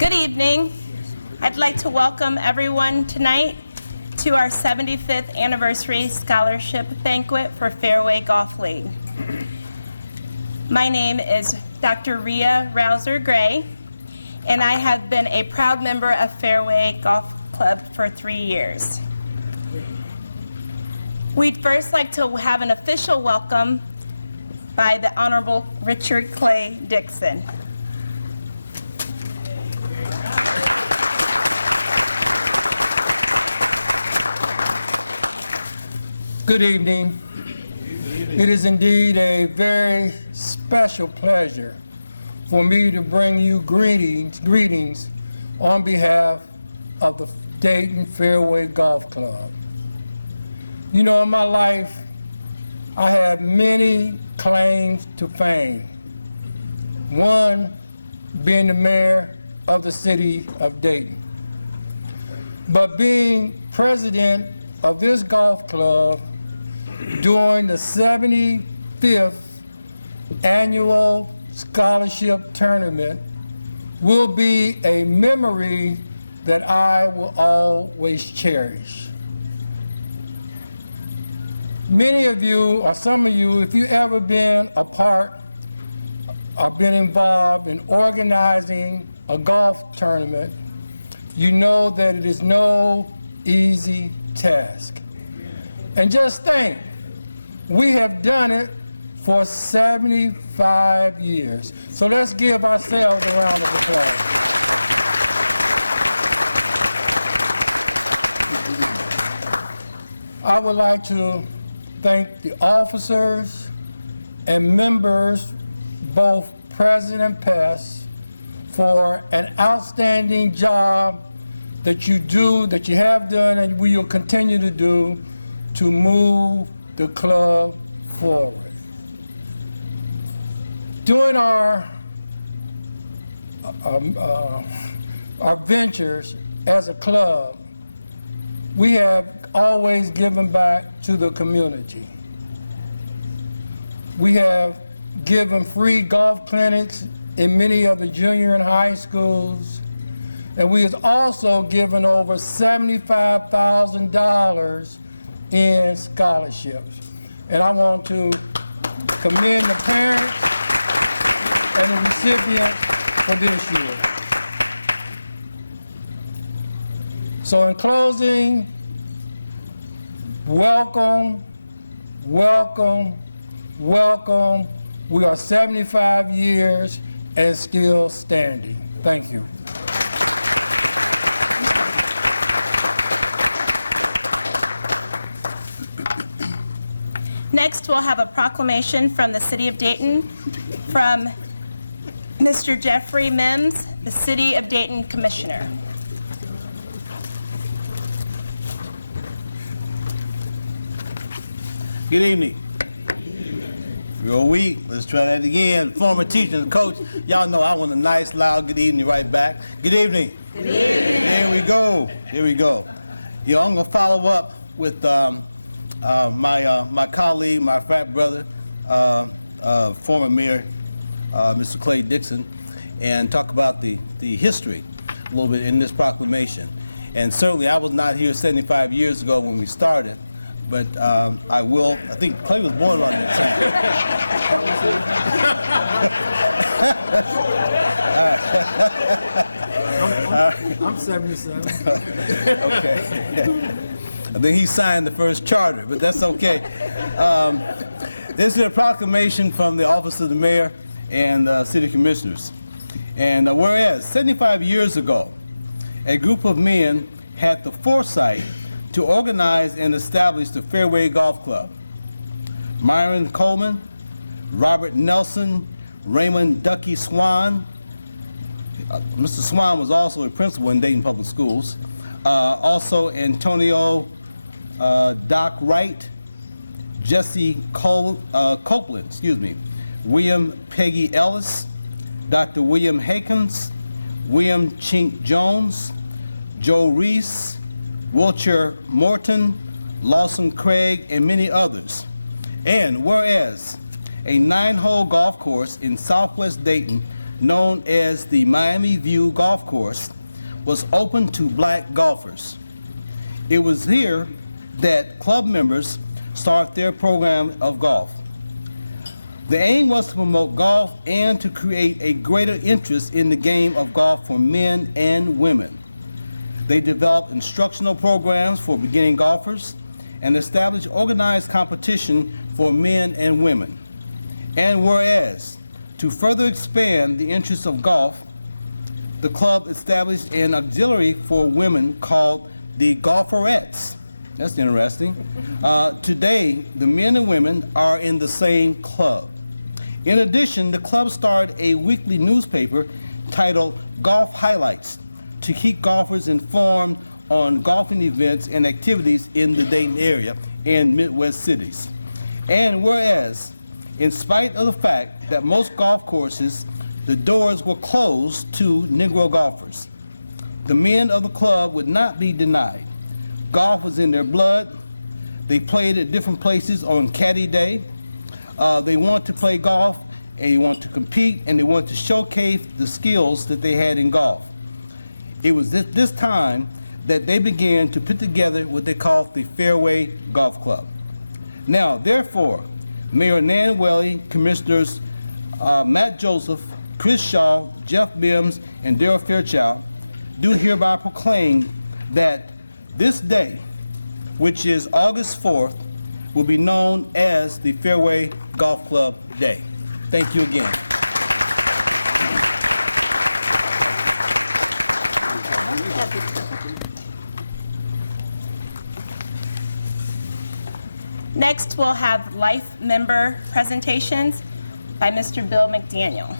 Good evening. I'd like to welcome everyone tonight to our 75th anniversary scholarship banquet for Fairway Golf League. My name is Dr. Rhea Rouser Gray, and I have been a proud member of Fairway Golf Club for 3 years. We'd first like to have an official welcome by the Honorable Richard Clay Dixon. Good evening. It is indeed a very special pleasure for me to bring you greetings on behalf of the Dayton Fairway Golf Club. You know, in my life, I have many claims to fame. One being the mayor of the city of Dayton. But being president of this golf club during the 75th annual scholarship tournament will be a memory that I will always cherish. Many of you, or some of you, if you've ever been a part or been involved in organizing a golf tournament, you know that it is no easy task. And just think, we have done it for 75 years. So let's give ourselves a round of applause. I would like to thank the officers and members, both present and past, for an outstanding job that you have done, and we will continue to do to move the club forward. During our ventures as a club, we have always given back to the community. We have given free golf clinics in many of the junior and high schools, and we have also given over $75,000 in scholarships. And I want to commend the parents and the recipients for this year. So in closing, welcome, welcome, welcome. We are 75 years and still standing. Thank you. Next, we'll have a proclamation from the City of Dayton from Mr. Jeffrey Mims, the City of Dayton Commissioner. Good evening. Real weak. Let's try that again. Former teacher and coach, y'all know I want a nice, loud good evening right back. Good evening. Good evening. Here we go. Here we go. You know, I'm going to follow up with my colleague, my frat brother, former mayor, Mr. Clay Dixon, and talk about the history a little bit in this proclamation. And certainly I was not here 75 years ago when we started, but I think Clay was born around that I'm 77. Okay. I think he signed the first charter, but that's okay. This is a proclamation from the Office of the Mayor and City Commissioners. And whereas 75 years ago, a group of men had the foresight to organize and establish the Fairway Golf Club. Myron Coleman, Robert Nelson, Raymond Ducky Swan. Mr. Swan was also a principal in Dayton Public Schools. Also Antonio Doc Wright, Jesse Copeland, William Peggy Ellis, Dr. William Hakins, William Chink Jones, Joe Reese, Wilcher Morton, Lawson Craig, and many others. And whereas a 9-hole golf course in southwest Dayton known as the Miami View Golf Course, was open to black golfers. It was here that club members started their program of golf. The aim was to promote golf and to create a greater interest in the game of golf for men and women. They developed instructional programs for beginning golfers and established organized competition for men and women. And whereas, to further expand the interest of golf, the club established an auxiliary for women called the Golferettes. That's interesting. Today, the men and women are in the same club. In addition, the club started a weekly newspaper titled Golf Highlights to keep golfers informed on golfing events and activities in the Dayton area and Midwest cities. And whereas, in spite of the fact that most golf courses, the doors were closed to Negro golfers, the men of the club would not be denied. Golf was in their blood. They played at different places on Caddy Day. They wanted to play golf, and they wanted to compete, and they wanted to showcase the skills that they had in golf. It was this time that they began to put together what they called the Fairway Golf Club. Now, therefore, Mayor Nan Welly, Commissioners Matt Joseph, Chris Shaw, Jeff Mims, and Darrell Fairchild do hereby proclaim that this day, which is August 4th, will be known as the Fairway Golf Club Day. Thank you again. Next, we'll have life member presentations by Mr. Bill McDaniel.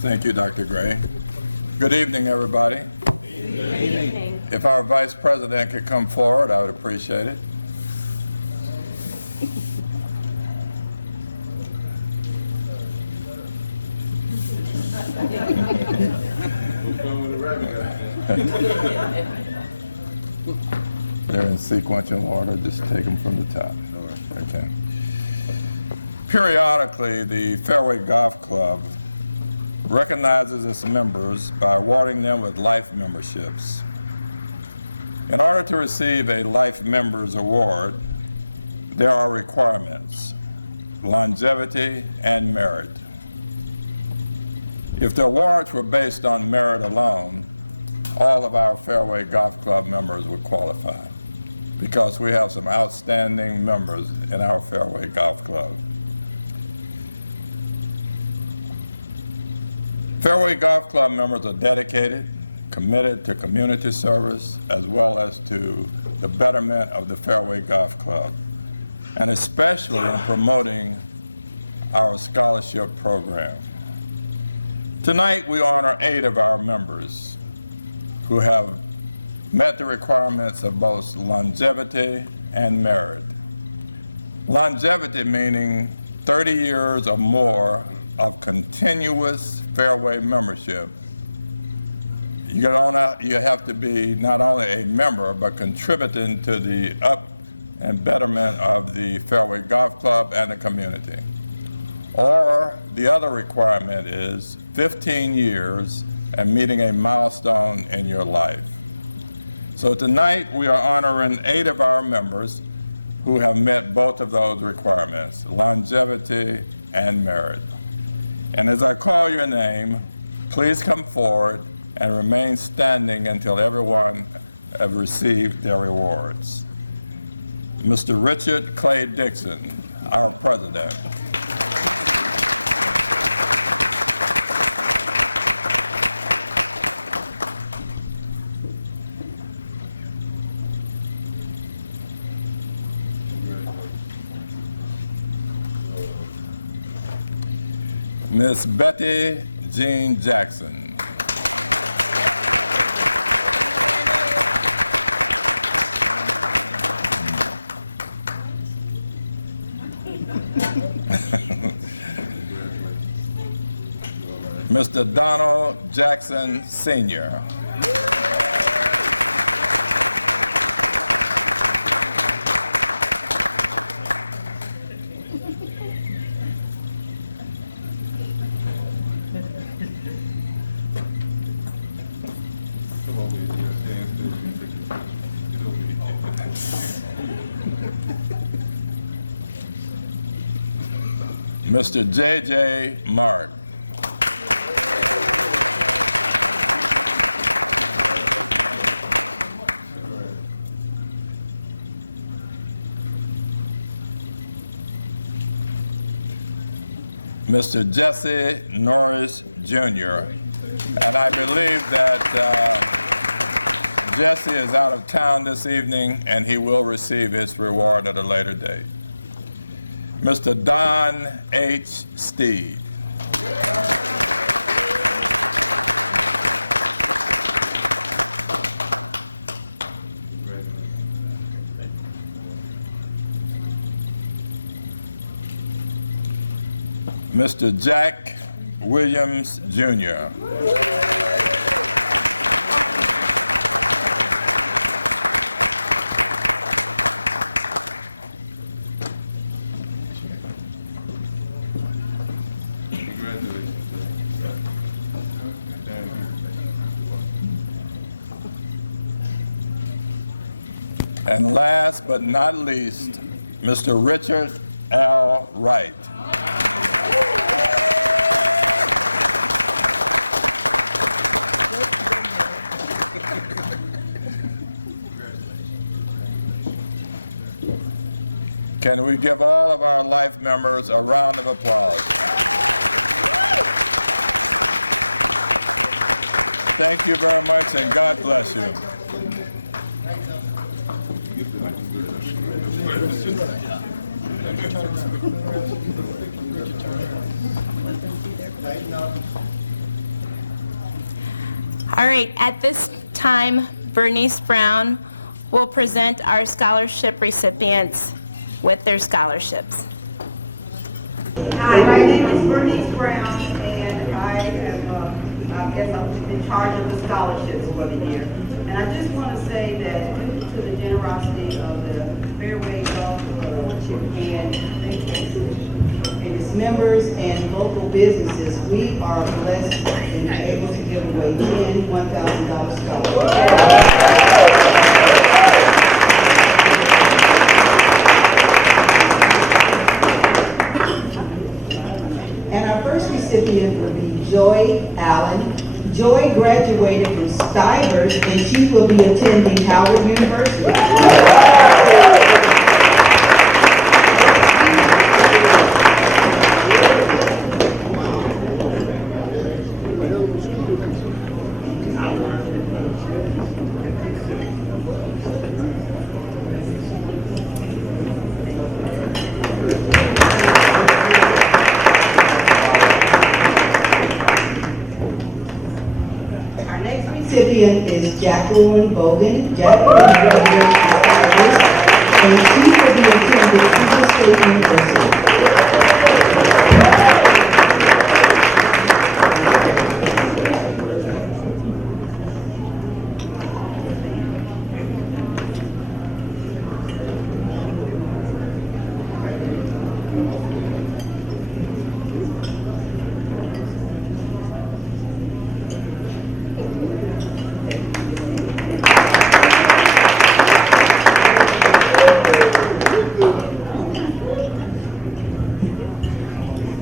Thank you, Dr. Gray. Good evening, everybody. Good evening. If our Vice President could come forward, I would appreciate it. They're in sequential order, just take them from the top. Okay. Periodically, the Fairway Golf Club recognizes its members by awarding them with life memberships. In order to receive a Life Members Award, there are requirements: longevity and merit. If the awards were based on merit alone, all of our Fairway Golf Club members would qualify, because we have some outstanding members in our Fairway Golf Club. Fairway Golf Club members are dedicated, committed to community service, as well as to the betterment of the Fairway Golf Club, and especially in promoting our scholarship program. Tonight, we honor 8 of our members who have met the requirements of both longevity and merit. Longevity meaning 30 years or more of continuous Fairway membership. You have to be not only a member, but contributing to the up and betterment of the Fairway Golf Club and the community. Or the other requirement is 15 years and meeting a milestone in your life. So tonight we are honoring 8 of our members who have met both of those requirements, longevity and merit. And as I call your name, please come forward and remain standing until everyone have received their rewards. Mr. Richard Clay Dixon, our president. Miss Betty Jean Jackson. Mr. Donald Jackson Sr. Mr. J.J. Mark. Mr. Jesse Norris Jr. And I believe that Jesse is out of town this evening, and he will receive his reward at a later date. Mr. Don H. Steed. Mr. Jack Williams, Jr. And last but not least, Mr. Richard L. Wright. Can we give all of our life members a round of applause? Thank you very much, and God bless you. All right, at this time, Bernice Brown will present our scholarship recipients with their scholarships. Hi, my name is Bernice Brown, and I am, I guess I'm in charge of the scholarships for the year. And I just want to say that due to the generosity of the Fairway Golf Club and its members and local businesses, we are blessed and able to give away 10 $1,000 scholarships. Recipient will be Joy Allen. Joy graduated from Stivers, and she will be attending Howard University. Recipient is Jacqueline Bogan. Jacqueline graduated from Stivers, and she will be attending Cleveland State University.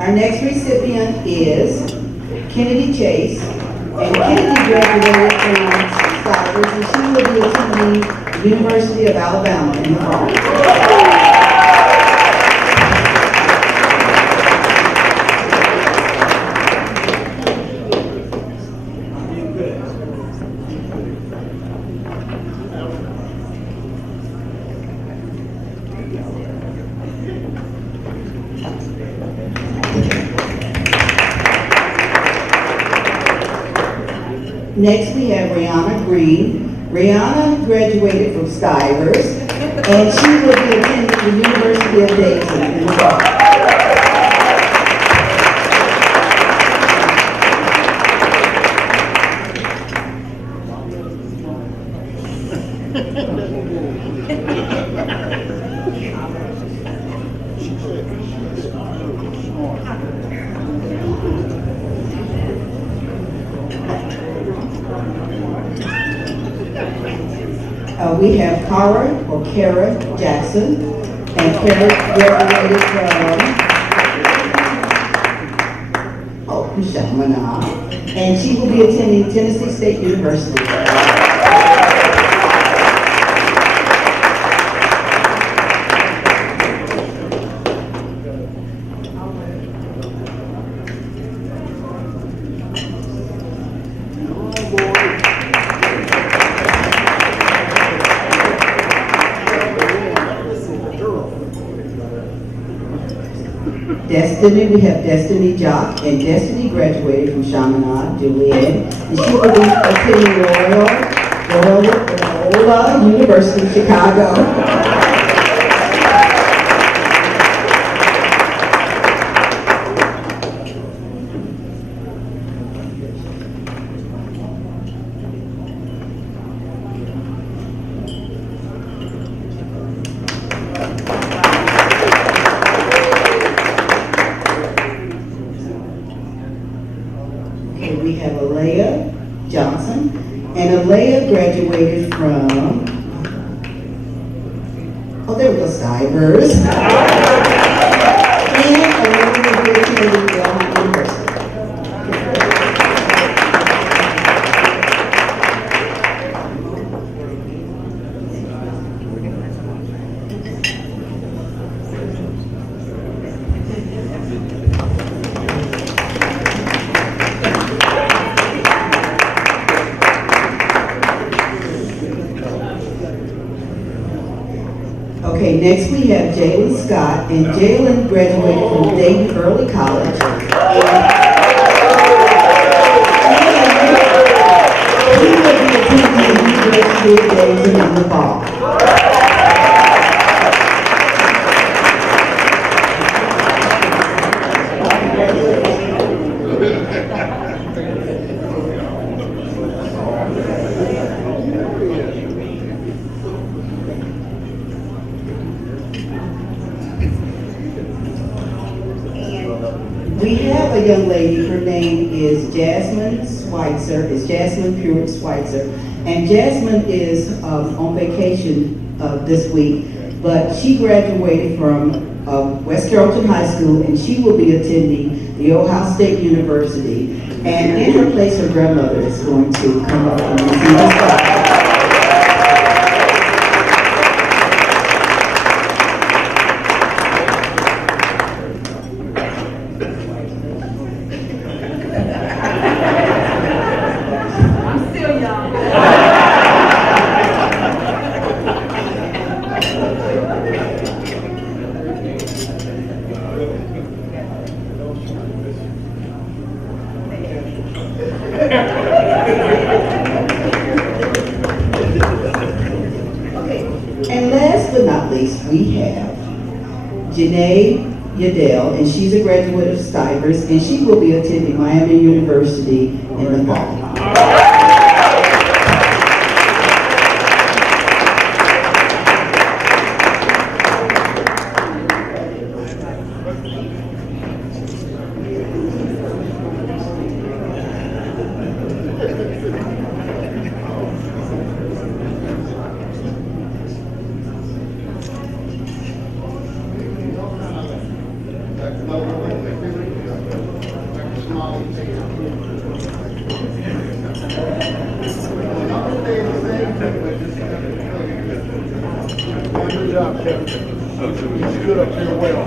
Our next recipient is Kennedy Chase, and Kennedy graduated from Stivers, and she will be attending University of Alabama in the fall. Next, we have Rihanna Green. Rihanna graduated from Stivers, and she will be attending the University of Dayton in the fall. We have Kara Jackson, and Kara graduated from Chaminade, and she will be attending Tennessee State University. Destiny, we have Destiny Jock, and Destiny graduated from Chaminade, Julianne, and she will be attending Loyola University, Chicago. We have Alea Johnson, and Alea graduated from, there we go, Stivers. And Alea will be attending Belmont University. Okay, next we have Jalen Scott, and Jalen graduated from Dayton Early College. And he will be attending the University of Dayton in the fall. We have a young lady, her name is Jasmine Schweitzer, Jasmine Pruitt Schweitzer. And Jasmine is on vacation this week, but she graduated from West Carrollton High School, and she will be attending the Ohio State University. And in her place, her grandmother is going to come up and receive us. And last but not least, we have Janae Yadell, and she's a graduate of Stivers, and she will be attending Miami University in the fall. Good job, Kevin. You stood up here well.